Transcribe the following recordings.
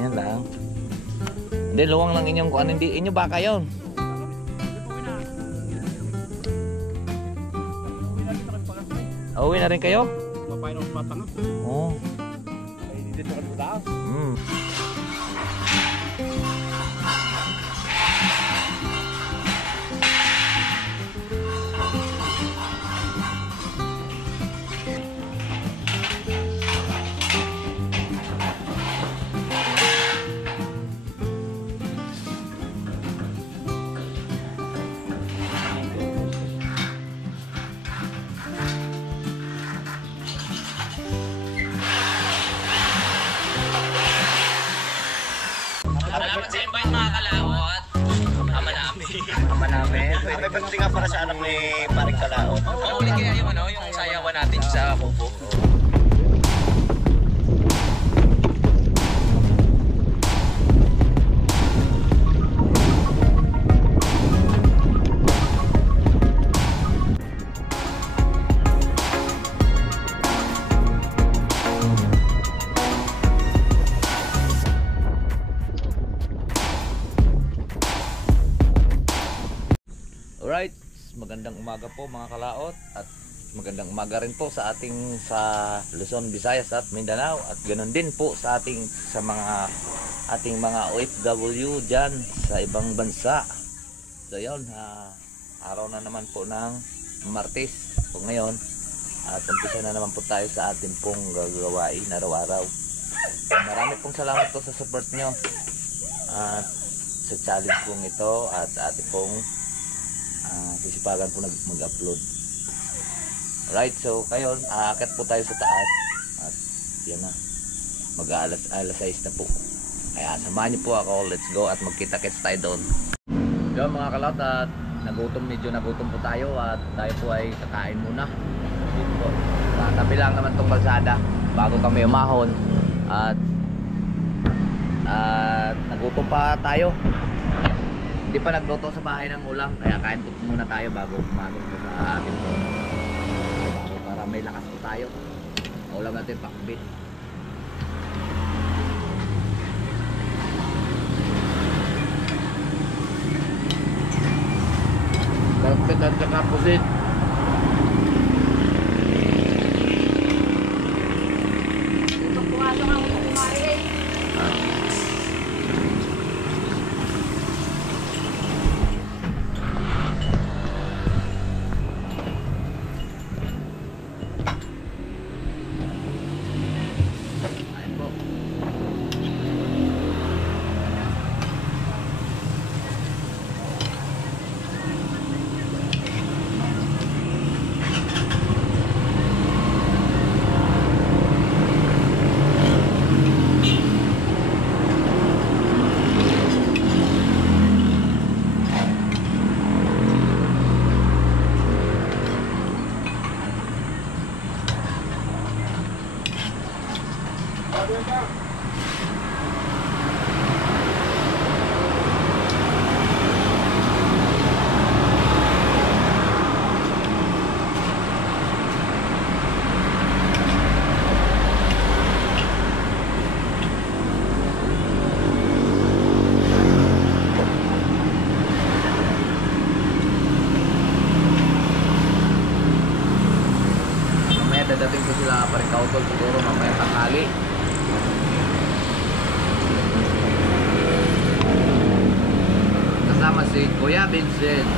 ganyan lang. Hindi, luwang lang inyong kung ano, hindi inyo baka yun. Uwi na rin kayo? Papain ako matanga. Oo. Ay, dito ka sa taas. Salamat sa invite mga kalawot. Ama namin. Ama namin. May birthday nga para sa anak ni Paring Kalaot. Mahuli kaya yung ano, yung sayawan natin sa kubo. Alright, magandang umaga po mga kalaot at magandang umaga rin po sa ating sa Luzon, Visayas at Mindanao at ganoon din po sa ating mga OFW dyan sa ibang bansa. So yun, araw na naman po ng Martes po ngayon at umpisa na naman po tayo sa ating pong gagawain araw-araw. Marami pong salamat po sa support nyo at sa challenge pong ito at ating pong sisipagan po mag-upload. Alright, so kayo, aakyat po tayo sa taas at yan na, mag-alas 6 na po. Kaya samahan niyo po ako, let's go at magkita-kits tayo doon. Yun mga kalot, at medyo nagutom po tayo at tayo po ay kakain muna dito po. Tabi lang naman itong kalsada bago kami umahon at nagutom pa tayo. Hindi pa nagluto sa bahay ng ulam, kaya kain po muna tayo bago umagod po sa atin po. Para may lakas po tayo. Ulam natin pakbit. Pakbit at saka pusit. Ito po nga sa mga kumain. Dadating ko sila Paring Kautol siguro mamaya tanghali. Kasama si Kuya Vincent.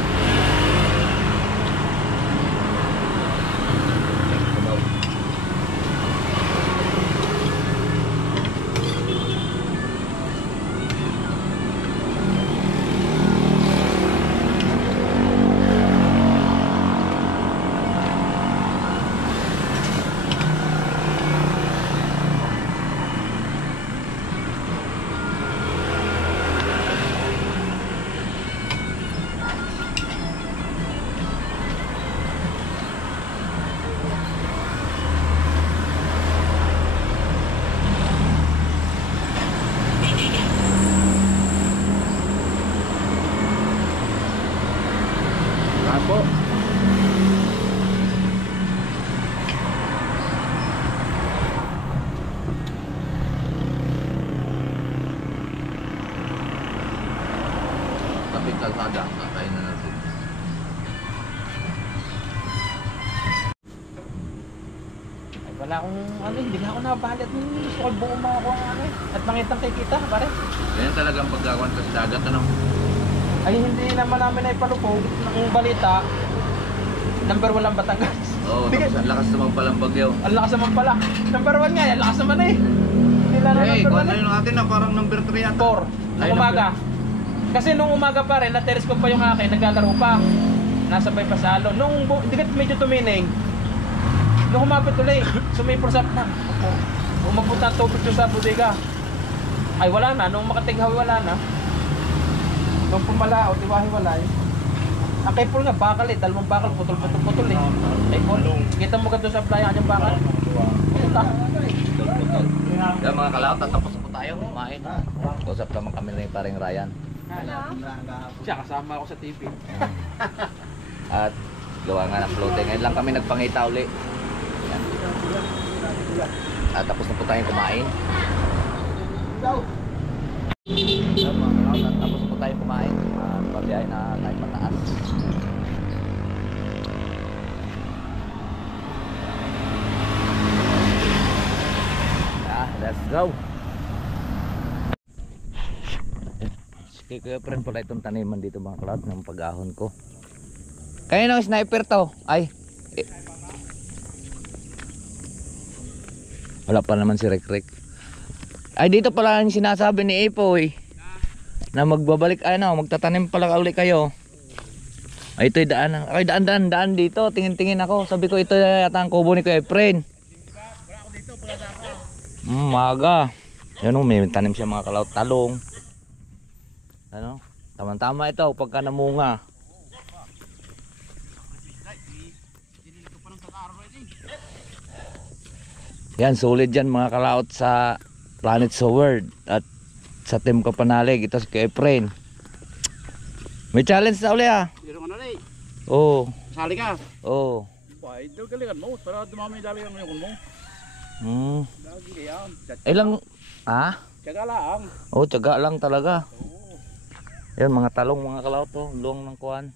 Po. traffic kalsada. Tatay na natin. Ay, wala akong ano, hindi na ako nabahalat ng gusto ko buong mga ako ano at mangitang kay kita, pare. Ganyan talagang pagkakuan ka sa dagat, ano? Ay, hindi naman namin ay palupog ng balita. Number 1 lang Batangas. Oo, tapos ang lakas naman palang bagyo. Ang lakas naman pala. Number 1 nga, ang lakas naman eh. Hindi lang Hey, number kuha 1 na eh. yun natin na parang number 3 yata. 4 Ay, ng umaga. Kasi nung umaga pa rin, na-terrace ko pa yung akin, naglalaro pa. Nasabay pa sa alon. Nung hindi ka medyo tumining, nung humapit ulit, sumipursak na. Umabot na tubig sa bodega. Ay wala na, nung makatighaw wala na. Nung pumalaot, iwahiwalay. Ang kay Paul nga, bakal eh, dalawang bakal, putol eh. Kay Paul, kita mo ka doon sa playa kanyang bakal. Puta. Kaya mga kalaot, tatapos po tayo kumain. Usap naman kami na yung paring Ryan. Siya, kasama ako sa TV. At gawa nga ng floating. Ngayon lang kami nagpangita uli. Yan. At tapos na po tayong kumain. Yan mga kalaot, at tapos na po tayong kumain. Pabiyahin na tayo mataas. Let's go. Kaya friend pala itong taniman dito mga kalaot ng pag-ahon ko. Kaya nang sniper to. Ay. Wala pa naman si Rek. Ay dito pala yung sinasabi ni Ipoy na magbabalik magtatanim pala ulit kayo. Ay ito'y daan. Ay daan dito. Tingin ako. Sabi ko ito yata ang kubo ni Kuya Efren. Maga. Yan o, may tanim siya mga kalaot, talong. Ano? Tama-tama ito pagka namunga. Yan, sulit dyan mga kalaot sa Planet Sword at sa Team Kapanalig. Ito si Kuya Efren. May challenge na uli ah. Yung ano na eh. Oo. Sali ka. Oo. Ba, ito galingan mo. Para dumami dali ang ngayon mo. Lagi kaya. Ilang, ah? Tiyaga lang. Oo, tiyaga lang talaga. Yan, mga talong mga kalaot to. Luwang ng kuhan.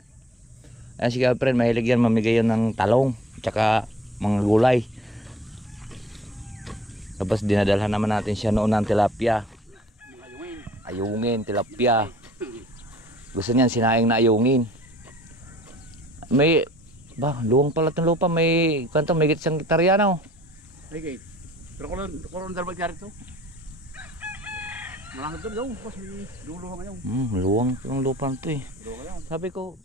Ayan si Kuya Efren, mahilig yan mamigay yan ng talong. Tsaka mga gulay. Tapos dinadalhan naman natin siya noon ng tilapia. Ayungin, tilapia. Gusto niyan sinaing na ayungin. May, luwang pala itong lupa. May, kanto, may gitsang gitarya na. Okay. Pero kung dalawang gyari ito. Malangit doon daw. Pas may luluha ngayon. Luwang ng lupa nito eh. Luluha ngayon. Sabi ko,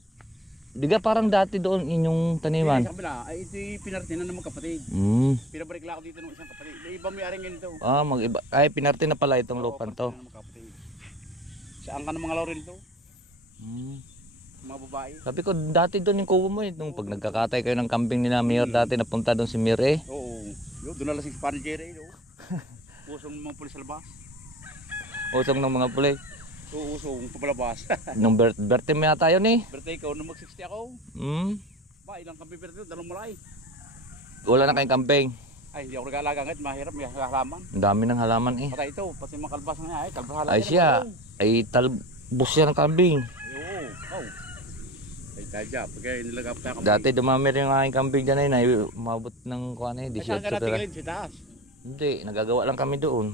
diga parang dati doon inyong taniman. Sa kabila, ay ito'y pinartinan ng mga kapatid. Pinabalik lang ako dito ng isang kapatid. May iba may aring ganito. Mag-iba. Ay, pinarte na pala itong lupan to. Saan ka ng mga laurel to? Mga babae. Sabi ko, dati doon yung kubo mo eh. Nung pag nagkakatay kayo ng kambing ni na Mayor dati, napunta doon si Mir eh. Oo. Yo, doon na lasing si Paano Jerry. Pusong mga pulis sa labas. Usong ng mga pulay. Usong papalabas. Nung birthday mo yata yun eh. Birthday ko, nung mag-60 ako. Ba, ilang kampi birthday, dalawang malay. Wala na kayong kambing. Ay, hindi ako nag-aalaga ngayon, mahirap, may halaman. Ang dami ng halaman eh. Patay ito, pati mga kalbas na nga, ay, kalbas halaman. Ay siya, ay talbos siya ng kambing. Oo, oh. Ay, tadya, pagka nilagap tayo kambing. Dati dumami rin yung aking kambing dyan ay umabot ng kuha na eh. Ay, saan ka 18 natingin sa taas? Hindi, nagagawa lang kami doon.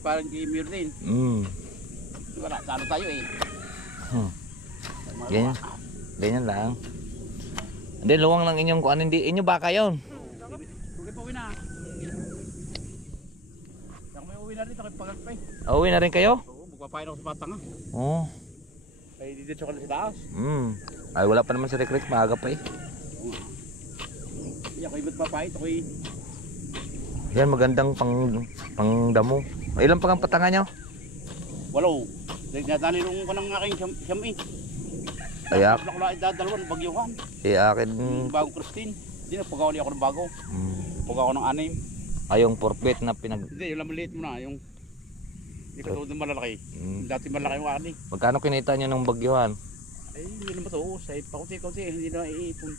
Parang kay Mir din. Wala, saan tayo eh. Ganyan. Ganyan lang. Hindi, luwang lang inyong kuha. Hindi, inyo baka yun. Huwag pa uwi na. Saka may uwi na rin, takip pagagpay. Uwi na rin kayo? Oo, magpapain ako sa batang nga. Oo. Ay, dito ka na sa taas. Ay, wala pa naman si Rick, maaga pa eh. Iya, kayo ba't papain? Ito kayo. Yan, magandang pang damo. Ilan pa ang patanga nyo? Walo. Nagdadali nung kanang aking siyam eh. Ayak. Wala ko dadalawan, bagyuhan. Akin. Bagong Christine. Hindi na, pagawa niya ako ng bago. Pagawa ko ng 6. Ay, yung forfeit na pinag... Hindi, yung maliit mo na. Yung hindi ka tulad ng malalaki. Dati malaki yung akin eh. Magkano kinita nyo nung bagyuhan? Ay, hindi naman ito. Sa pakunti-kunti, hindi na iipon.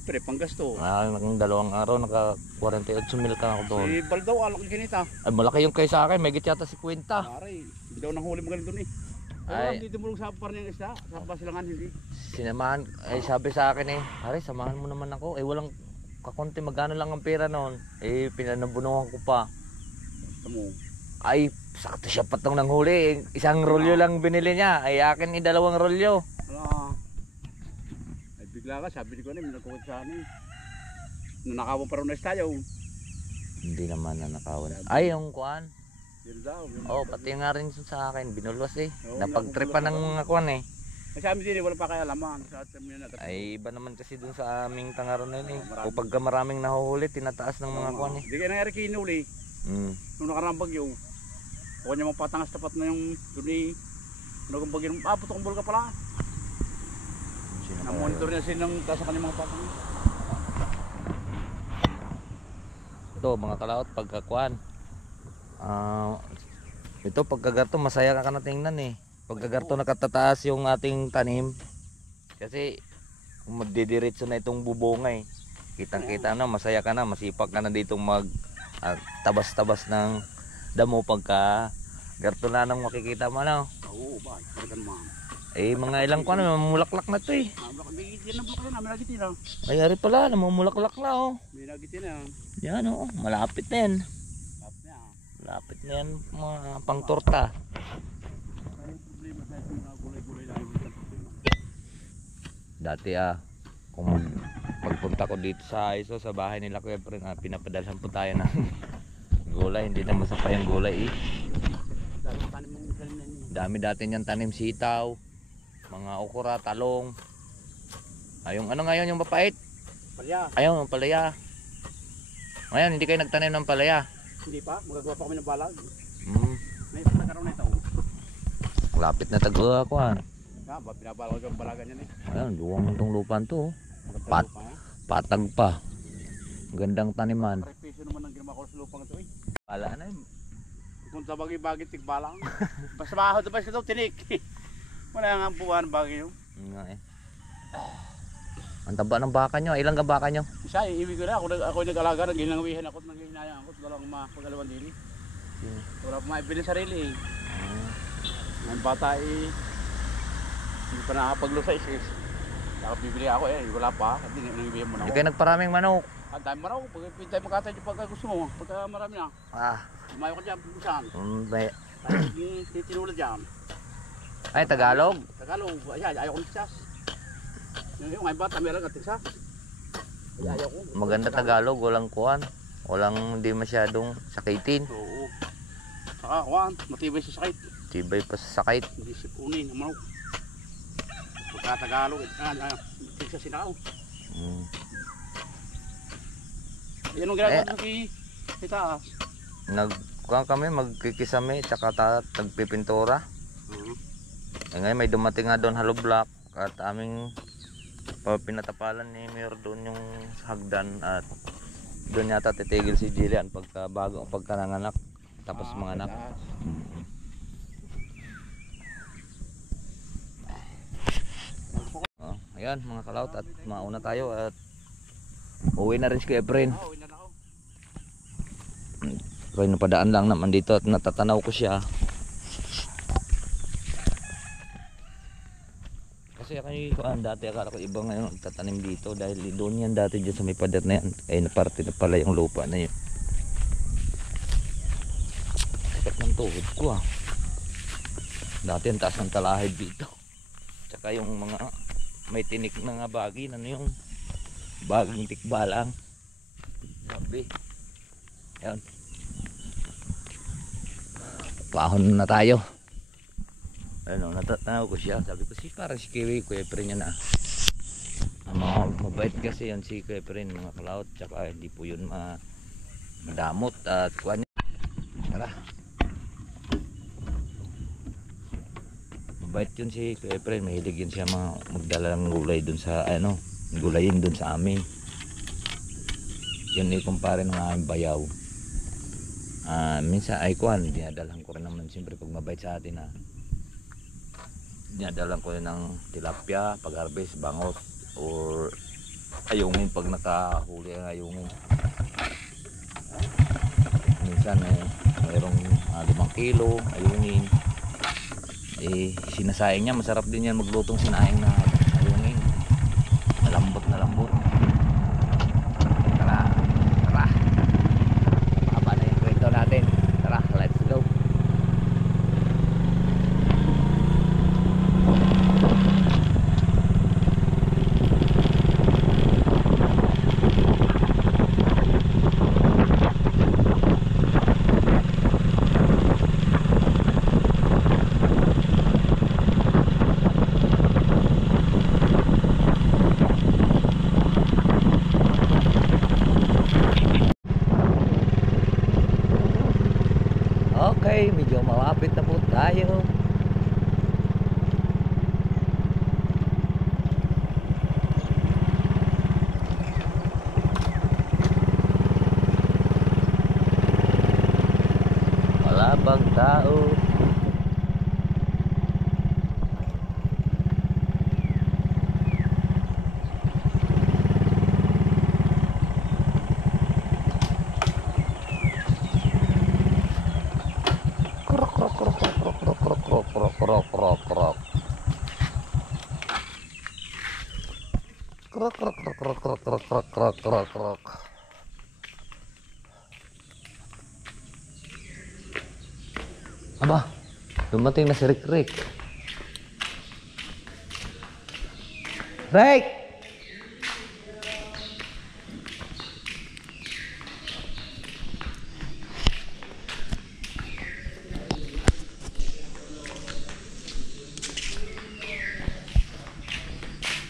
Pero panggasto. Ng 2 araw, naka 48 mil ka ako doon. Si Baldaw, alak yung kinita. Ay, malaki yung kay sa akin, may yata si Kwenta. Aray, hindi daw nang huli mo ganun doon eh. Ay, Ay. dito mo sa par ng isda, sa Basilangan hindi. Sinamahan, ay sabi sa akin pare, samahan mo naman ako. Walang kakonti, magkano lang ang pera noon. Pinanabunungan ko pa. Tamo. Ay, sakto siya patong ng huli. Isang rolyo lang binili niya. Ay, akin 2 rolyo. Ala. Ay bigla ka, sabi ko na, may nagkukot sa akin. Nanakawan pa rin na tayo. Hindi naman nanakawan. Ay, yung kuan. Yun daw. Oh, pati nga rin sa akin. Binulwas Oo, Napagtripan ng mga kuan Kasi amin din, wala pa kaya alaman. Sa atin mo yun natin. Ay, iba naman kasi dun sa aming tangaron na yun marami. O pagka maraming nahuhuli, tinataas ng mga kuan Hindi kaya nangyari kinuli. Nung nakarang bagyo. Huwag niya mapatangas tapat na yung duni. Nung bagyo, butong bulka pala. Na-monitor niya sila ng taas sa kanyang mga patang. Ito, mga kalaot, pagkakuan. Ito, pagkagarto, masaya ka na tingnan Pagkagarto nakatataas yung ating tanim. Kasi, kung magdidiretso na itong bubongay, kitang-kita na, masaya ka na, masipag ka na dito tabas-tabas ng damo pagka garto na nang makikita mo na. Oo, ba? Talagang mga. Mga ilang kuan, mamulaklak na to Nagitin na bulka yun, namin nagitin na. Ay, ari pala, namumulaklak na May nagitin na. Yan malapit na yan. Tap niya. Malapit na yan, mga pangtorta. Ano yung problema sa ito na gulay-gulay lang yung problema? Dati kung pagpunta ko dito sa ISO, sa bahay nila Kuya Efren, pinapadalhan po tayo ng gulay. Hindi na masapa yung gulay Dahil tanim mong galing na yun. Dami dati niyang tanim, sitaw, mga okra, talong. Yung ano ngayon yung mapait? Palya. Ayun, yung palaya. Ngayon, hindi kayo nagtanim ng palaya. Hindi pa, magagawa pa kami ng balag. May pagkakaroon na ito. Lapit na taguha ko Binabalag ang balagan yan Ayun, luwang itong lupan to. Pat. Patag pa. Gandang taniman. Prepeso naman ang ginawa ko sa lupang ito Wala na Kung sa bagay-bagay tigbalang. Basta mahal ito ba siya daw tinik. Wala nga ang buwan bagay yun. Ang taba ng baka nyo. Ilang ka baka nyo? Isa, ibig ko na. Ako nag-alaga, naghinangawihan ako, nanghihinayang ako. Walang mapagalawan din Wala pa maibili sarili Ang bata hindi pa nakapaglusay Kaya bibili ako wala pa. Hindi nangibihan mo na Hindi ako. kayo nagparaming manok. Ang dami mo pag pintay magkatay yung pagka gusto mo. Pagka marami na. Umayo ko dyan, saan? Tinulad dyan. Ay, Tagalog. Tagalog, ayaw ko ng tiksas. Yung ay bata, meron ka tiksas. Ayaw ko. Maganda Tagalog, walang kuhan. Walang hindi masyadong sakitin. Oo. Saka, kuhan, matibay sa sakit. Tibay pa sa sakit. Hindi sipunin, ang manok. Pagka Tagalog, tiksas sinakaw. Yan ang ginagawa sa taas. Nagkuhan kami, magkikisame, tsaka tagpipintura. Ngayon may dumating nga doon hollow block at aming pinatapalan ni Mayor doon yung hagdan at doon yata titigil si Jillian pagka nanganak tapos mga anak. Ayan mga kalaut at mauna tayo at uwi na rin si Efren. Kaya napadaan lang naman dito at natatanaw ko siya. Kasi dati akala ko iba ngayon magtatanim dito dahil doon yan dati dyan sa may pader na yan. Ay naparte na pala yung lupa na yun. Sakit ng tuhod ko Dati ang taas ng talahib dito. Tsaka yung mga may tinik na nga bagin. Ano yung baging tikbalang. Sabi. Yan. Pahon na tayo. Ano, natatanaw ko siya. Sabi ko parang si Kiwi, Kuya Efren niya na. Mabait kasi yan si Kuya Efren, mga kalaot. Tsaka hindi po yun madamot at kuha niya. Tara. Mabait yun si Kuya Efren. Mahilig yun siya magdala ng gulay dun sa gulayin dun sa amin. Yun kumpare ng aming bayaw. Minsan ay kuhan, dinadalan ko rin naman siyempre pag mabait sa atin dinadalan ko rin ng tilapia pag harvest, bangot or ayungin pag nakahuli ang ayungin. Minsan mayroong 5 kilo ayungin eh sinasayang niya. Masarap din yan maglutong sinaing na ayungin, malambot na lambot. Tara, tara, baba na yung kwento natin. Tara, let's go. Okay, medyo malapit na po tayo. Wala bang tao? Aba, dumating na si Rick. Rick!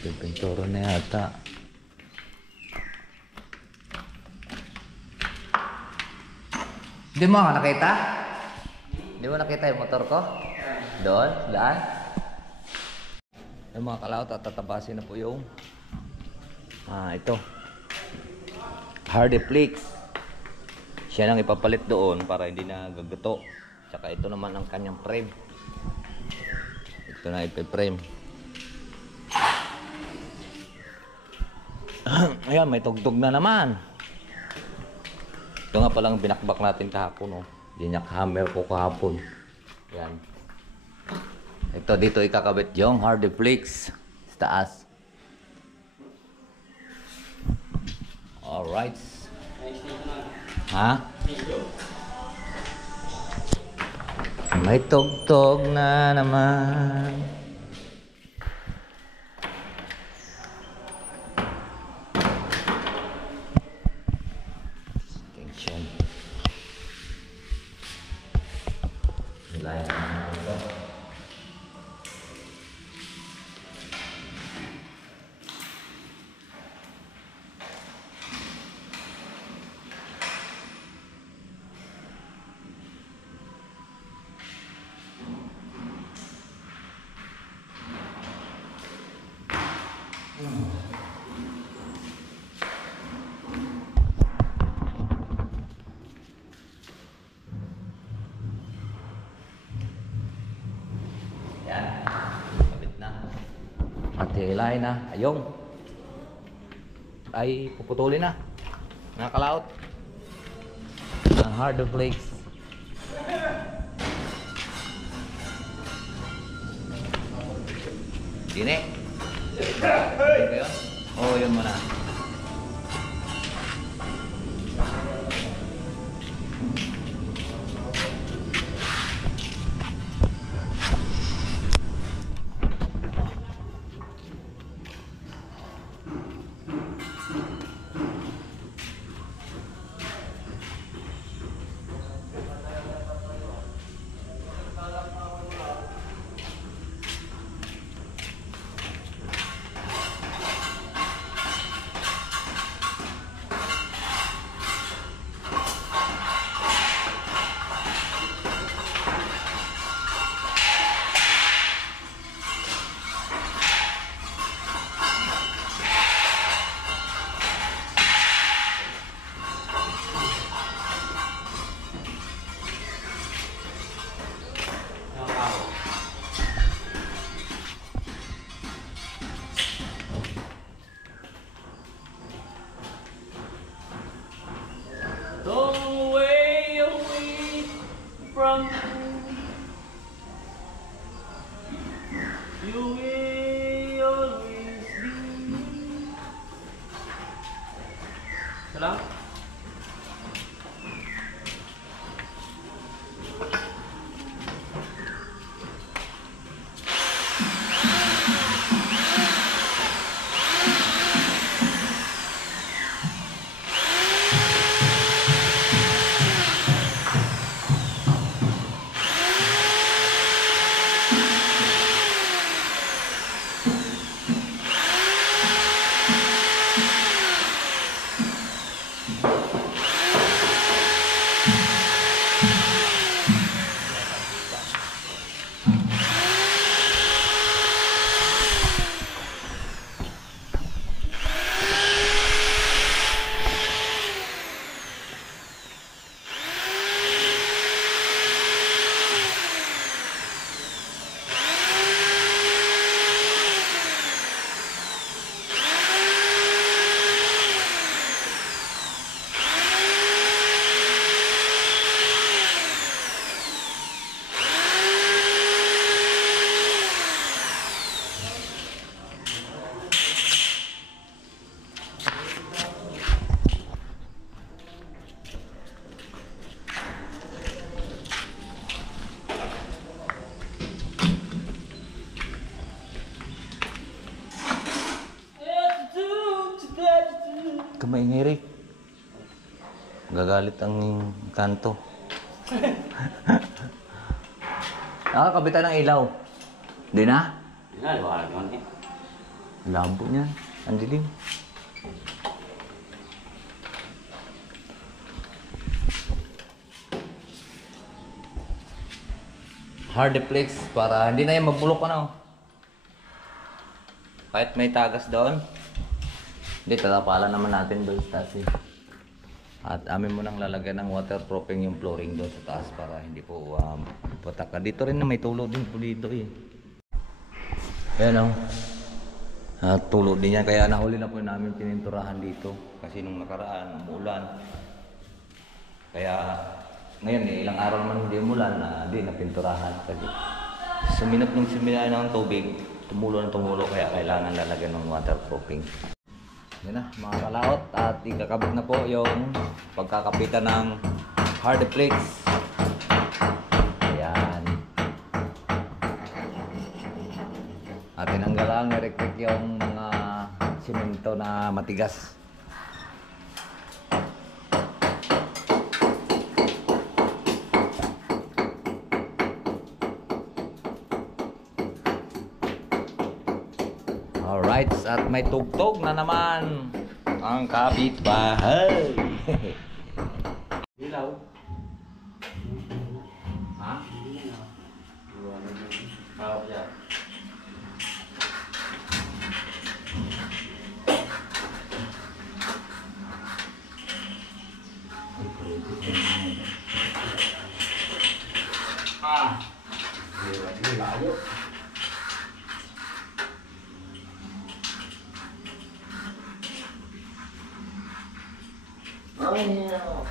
Yung pinturo na yata. Hindi mo ako nakita? Hindi mo nakita yung motor ko? Doon? Daan? Yung mga kalaot at tatabasin na po yung ito Hardy Flakes. Siya nang ipapalit doon para hindi na gagato. Tsaka ito naman ang kanyang frame. Ito na ipi-frame. Ayan, may tugtog na naman. Ito nga palang binakbak natin kahapon, oh. Dinyak-hammer ko kahapon. Yan. Ito, dito ikakabit yung Hardy Flakes sa taas. Alright. Ha? May tugtog na naman. Attention. Nilayan naman ito. Yan. Kabit na. At hilahin na. Ayong. Ay puputulin na. Nakakalaot. Ang Hardy Flakes. Dine. Dine yun? Oo, yun muna. You will always be. Salam? Kamaingay, Rick. Gagalit ang kanto. Nakakabitan ng ilaw. Di na? Hindi na, liwanag naman eh. Labo niyan. Ang dilim. Hardiplex para hindi na yan magbulok ano. Kahit may tagas doon. Hindi, tatapalan naman natin doon sa taas eh. At amin mo nang lalagyan ng waterproofing yung flooring doon sa taas para hindi po pataka. Dito rin na may tulo din po dito eh. Ayan o. Tulo din yan. Kaya nahuli na po namin pininturahan dito. Kasi nung nakaraan, umuulan. Kaya ngayon eh, ilang araw naman hindi umulan na hindi napinturahan. Kasi suminap ng siminay ng tubig, tumulo ng tumulo. Kaya kailangan lalagyan ng waterproofing. Yan na mga kalaot at ikakabit na po yung pagkakapitan ng hardiplex. Ayan. At tinanggalan electric yung mga simento na matigas. Alright, at may tugtog na naman ang kapitbahay. Ilaw. Ha? Oh, yeah. Layo. Oh, yeah.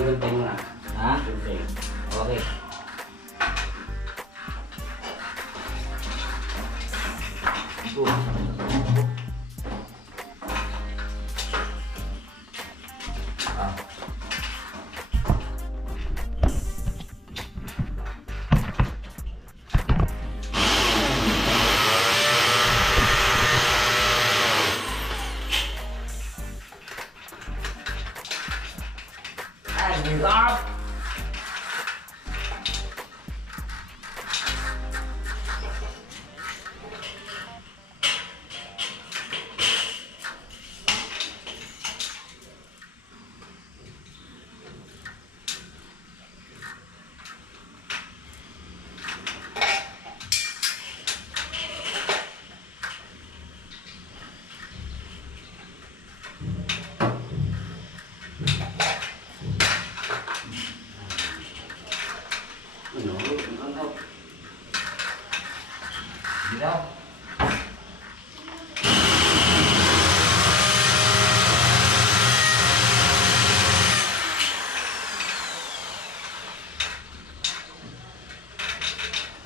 Gunting mo na. Ha? Gunting. Okay. Ah. And up. Ano? Ginaw.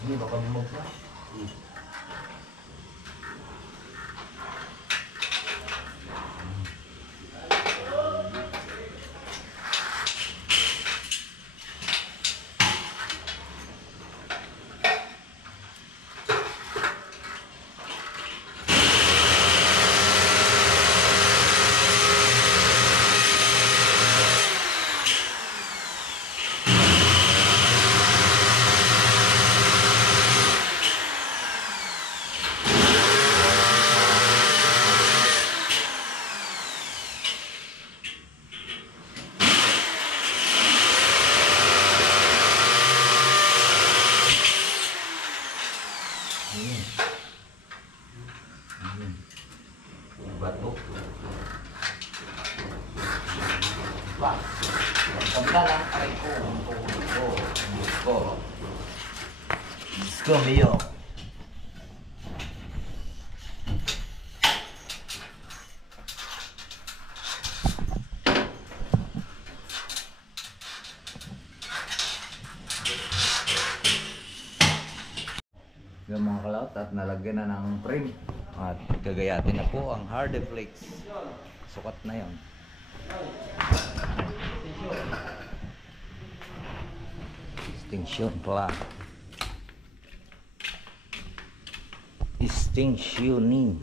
Hindi baka bumog na. Bato. Ba. Pagka lang ay ko. Gusto. Gusto mio. Yung mga kalaot at nalagyan na ng frame at gagayatin na po ang Hardeflex. Sukat na yon. Extinction pala. Extinctioning.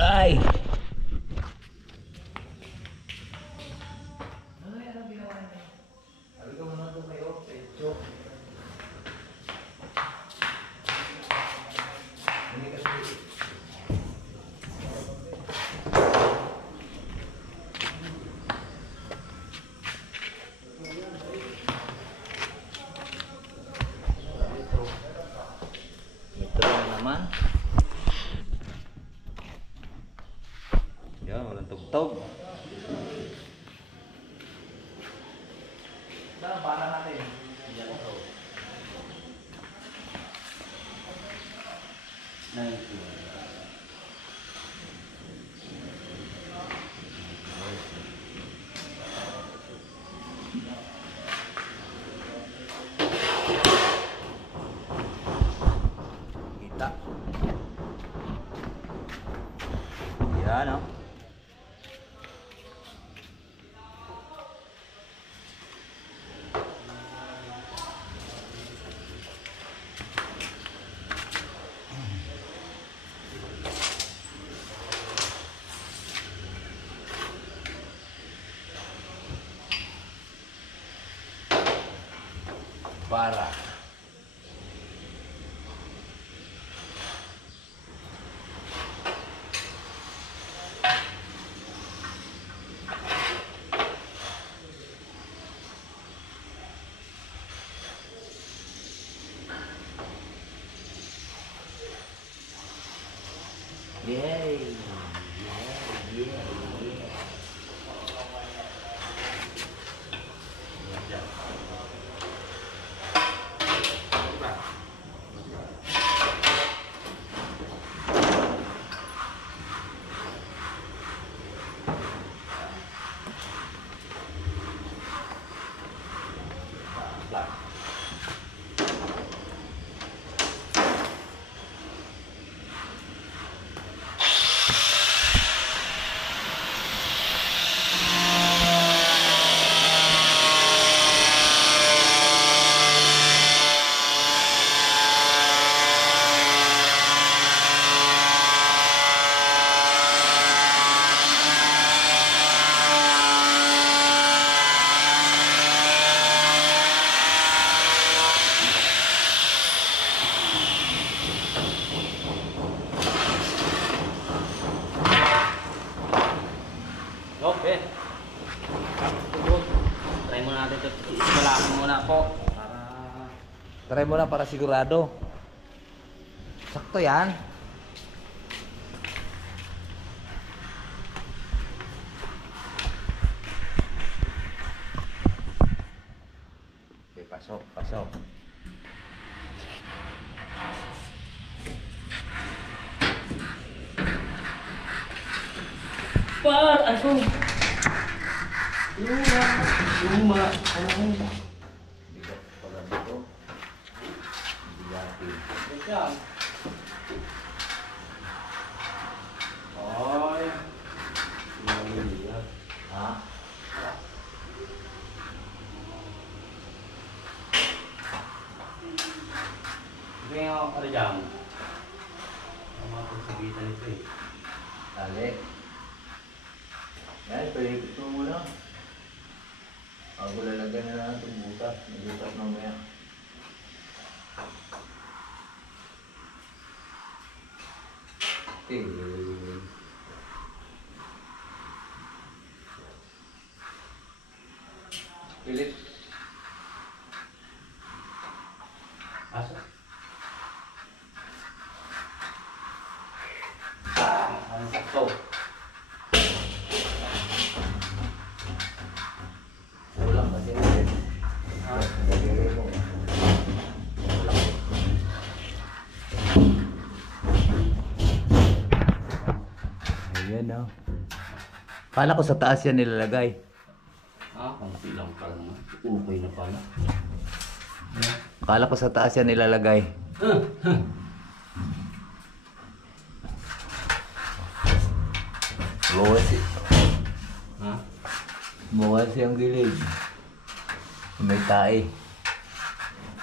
Ay! Metro na naman. Yan, walang tugtog. Saan para natin? Yan ito. Kita. Yan, no? Para. Yay! Yeah, yeah. Try mo lang para sigurado. Sakto yan. Okay, pasok, pasok. Par, ano? Luma. Bigat pala dito. Bigatin. Yan. Ay. Ha? Ito yung ano dyan. Ang mga pagsagitan nito eh. Dali. Yan, pwede mo muna. Bago lalagyan na lang itong butas. May butas mamaya. Okay. Pilit. Asa? Ang sakto. Kulang kasi natin. Lagyan mo. Ayan o. Kala ko sa taas yan nilalagay. Konti lang pala naman. Okay na pala. Kala ko sa taas yan nilalagay. Bawas Ha? bawas yung gilid. May tae.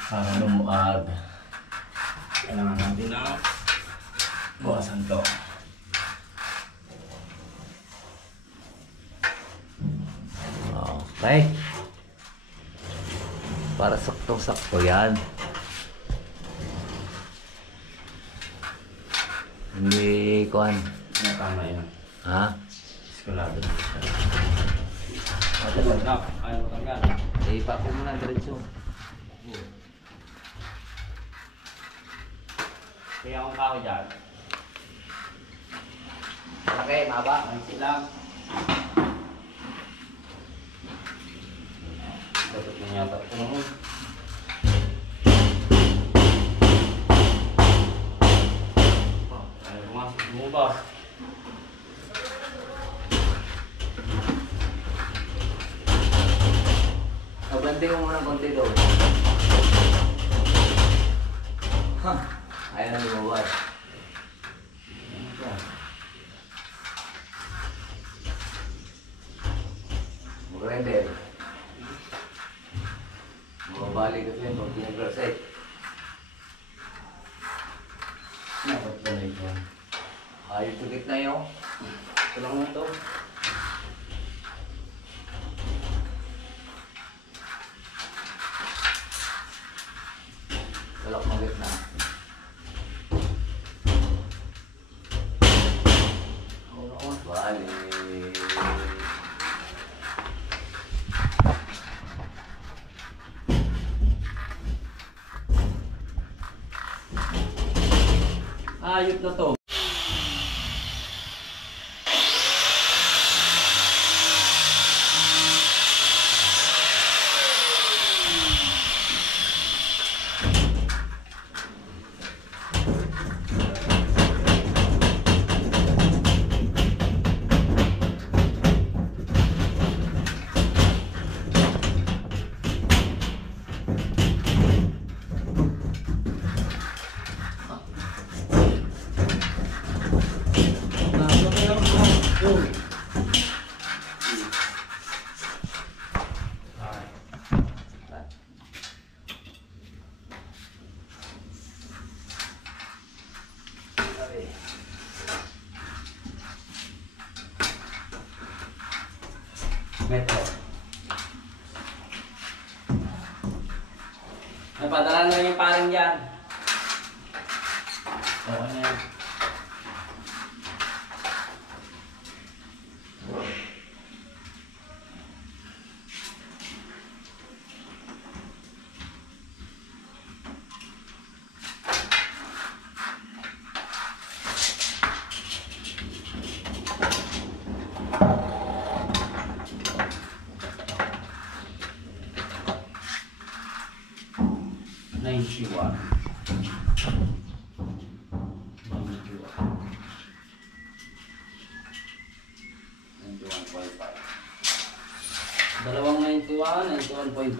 Para lumuag. Kailangan natin na bawasan to. Okay. Para saktong-sakto yan. Hindi kuhan. Tama yan. Ha? Eskalado na siya. Matagod na. Ayaw mo tanggal. Ipa ko muna diretso. Kaya akong kahoy dyan. Malaki, mahaba. Mansit lang. Dapat na yata ito naman. Ayaw pumasok. Bumubas. Mabanting mo muna ng konti doon. Ha? Ayaw na lumabas. Mag-render. Mababali kasi yun pag pinag-reset. Dapat pala ito. Ayos ulit na yun. Ito lang na ito. Salak ng gitna. Bali. Ayot na to. Metro. Napadala na yung paring dyan. Okay na yan. 91. Dalawang 91, 91.5.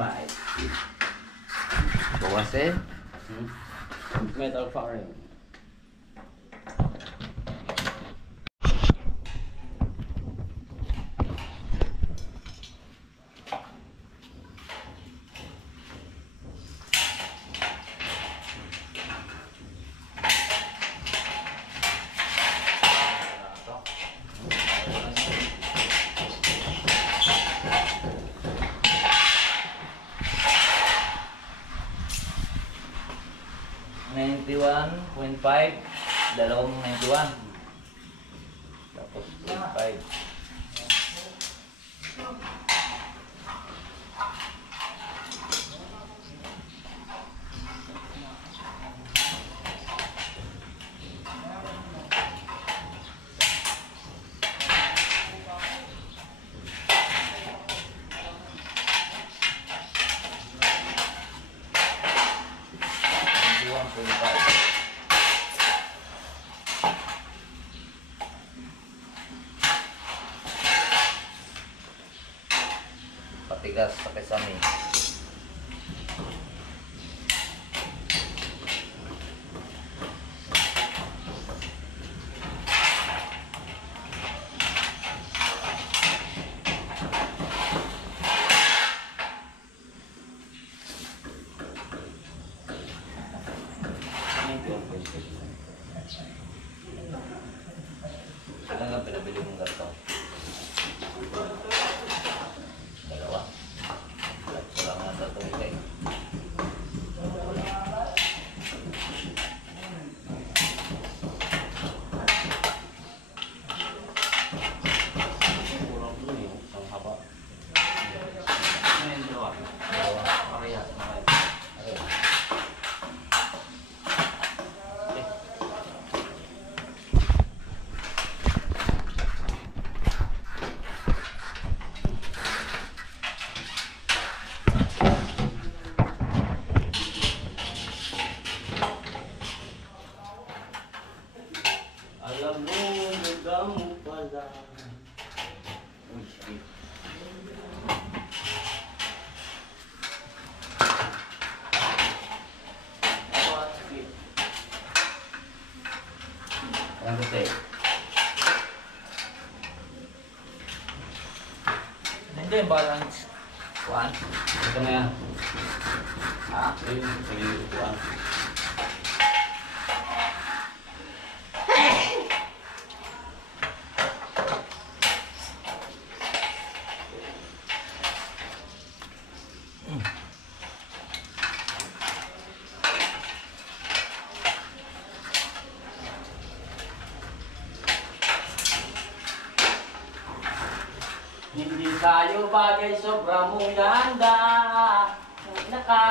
Bawas eh. Metal firing. Dalawang 91. Tapos 0.5. Patigas sa kesame. Kailan nga pinabili mong ganito? Dalawa. Wala nga sa tumigay. Dalawa. Parehas. Okay. Alam mo, nagamo pala. Uy, shit. What? Ayan ko sa'yo. Hindi, balance. One. Ito na yan. Ha? Ayun, sige, upuan. Hindi tayo bagay, sobra mong ganda. Naka.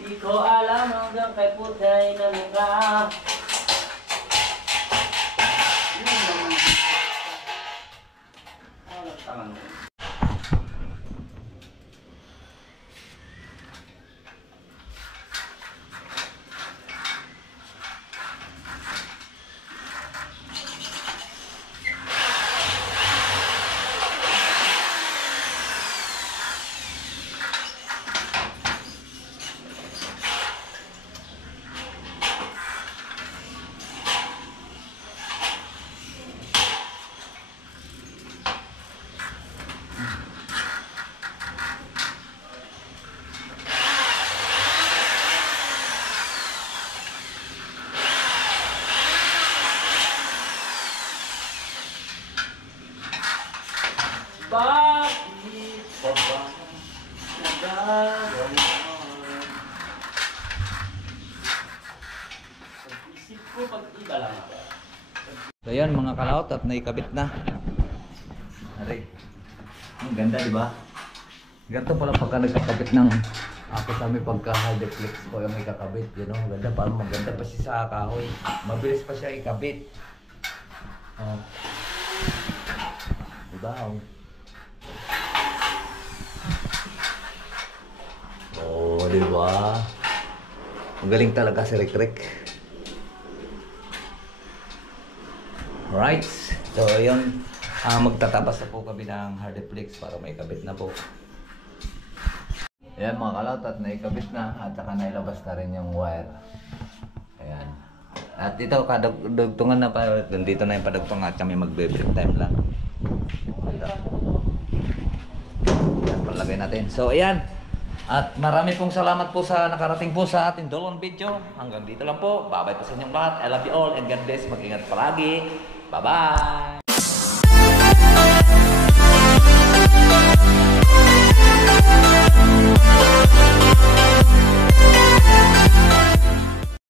Di ko alam hanggang kay putay na mukha. Yun naman. Ano tangan mo? Bakit pa ba nagagawa? Isip ko pag-iba lang ako. So yan mga kalaot at naikabit na. Aray. Ang ganda di ba? Ganito pala pagka nagkakabit ng ako sa may pagka-hydroflex ko yung ikakabit. You know? Ganda pa. Maganda pa siya sa kahoy. Mabilis pa siya ikabit. Oh. Diba? Oh. Oo, di ba? Magaling talaga si Rick Rick. Alright. So, yun. Magtatapas na po kami ng hardiplex para may kabit na po. Ayan mga kalaot, at naikabit na at saka nailabas na rin yung wire. Ayan. At ito, kadugtungan na pa. Dito na yung padugtong at kami magbe-break time lang. Ayan, palagay natin. So, ayan. At marami pong salamat po sa nakarating po sa ating Dolon video. Hanggang dito lang po. Bye-bye po sa inyong lahat. I love you all and God bless. Mag-ingat palagi. Bye-bye!